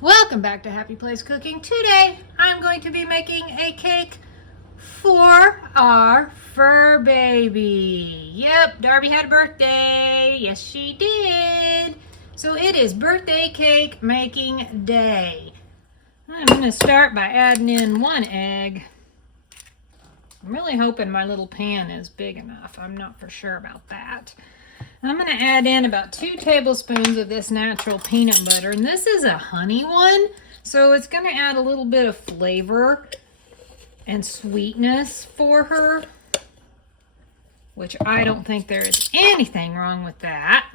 Welcome back to Happy Place Cooking. Today I'm going to be making a cake for our fur baby. Yep, Darby had a birthday. Yes, she did. So it is birthday cake making day. I'm going to start by adding in 1 egg. I'm really hoping my little pan is big enough. I'm not for sure about that. I'm going to add in about 2 tablespoons of this natural peanut butter. And this is a honey one, so it's going to add a little bit of flavor and sweetness for her, which I don't think there is anything wrong with that.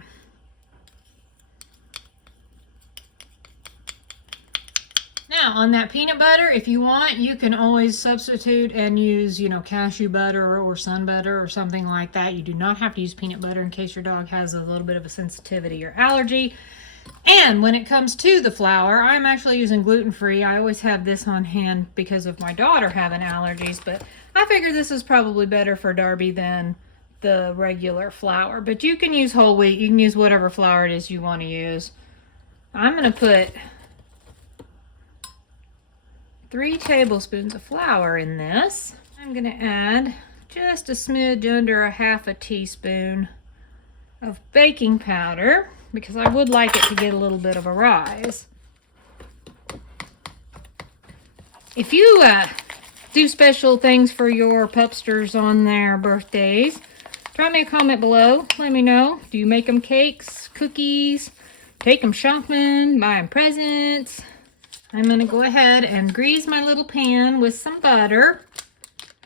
Now, on that peanut butter, if you want, you can always substitute and use, cashew butter or sun butter or something like that. You do not have to use peanut butter in case your dog has a little bit of a sensitivity or allergy. And when it comes to the flour, I'm actually using gluten-free. I always have this on hand because of my daughter having allergies, but I figure this is probably better for Darby than the regular flour. But you can use whole wheat. You can use whatever flour it is you want to use. I'm going to put 3 tablespoons of flour in this. I'm going to add just a smidge under a half a teaspoon of baking powder because I would like it to get a little bit of a rise. If you do special things for your pupsters on their birthdays, drop me a comment below. Let me know. Do you make them cakes, cookies, take them shopping, buy them presents? I'm going to go ahead and grease my little pan with some butter.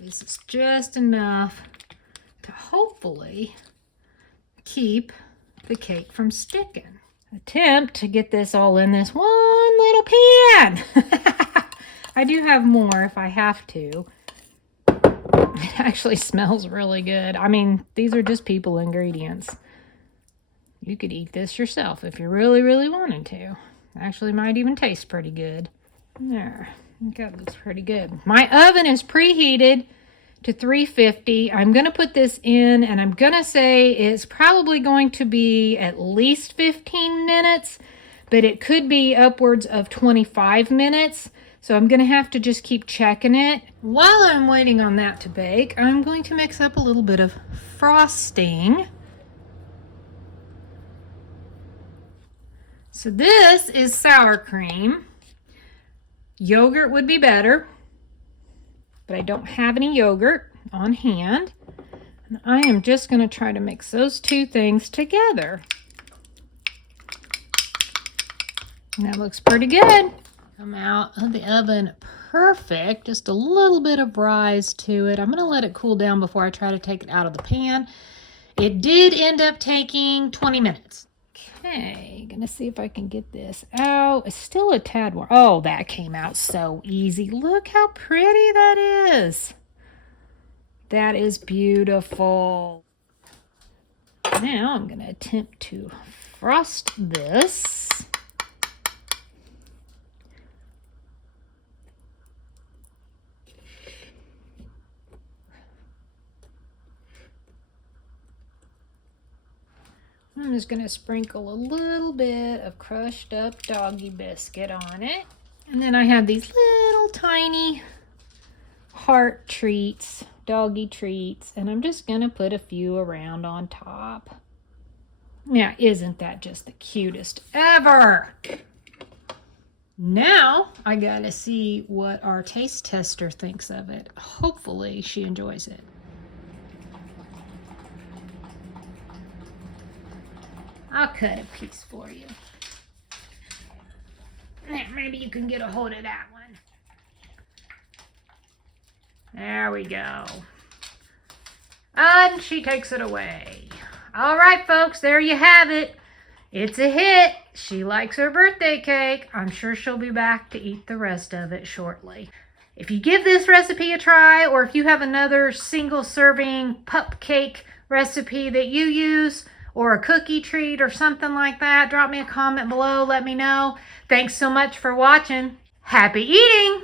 This is just enough to hopefully keep the cake from sticking. Attempt to get this all in this one little pan. I do have more if I have to. It actually smells really good. I mean, these are just people ingredients. You could eat this yourself if you really, really wanted to. Actually might even taste pretty good. There, I think that looks pretty good. My oven is preheated to 350. I'm going to put this in, and I'm going to say it's probably going to be at least 15 minutes, but it could be upwards of 25 minutes. So I'm going to have to just keep checking it. While I'm waiting on that to bake, I'm going to mix up a little bit of frosting. So this is sour cream. Yogurt would be better, but I don't have any yogurt on hand. And I am just going to try to mix those 2 things together. And that looks pretty good. Come out of the oven perfect. Just a little bit of rise to it. I'm going to let it cool down before I try to take it out of the pan. It did end up taking 20 minutes. Okay, gonna see if I can get this out. It's still a tad warm. Oh, that came out so easy. Look how pretty that is. That is beautiful. Now I'm gonna attempt to frost this. I'm just going to sprinkle a little bit of crushed up doggy biscuit on it. And then I have these little tiny heart treats, doggy treats, and I'm just going to put a few around on top. Now, isn't that just the cutest ever? Now, I got to see what our taste tester thinks of it. Hopefully, she enjoys it. I'll cut a piece for you. Maybe you can get a hold of that one. There we go. And she takes it away. All right, folks, there you have it. It's a hit. She likes her birthday cake. I'm sure she'll be back to eat the rest of it shortly. If you give this recipe a try, or if you have another single serving pup cake recipe that you use, or a cookie treat or something like that, drop me a comment below. Let me know. Thanks so much for watching. Happy eating!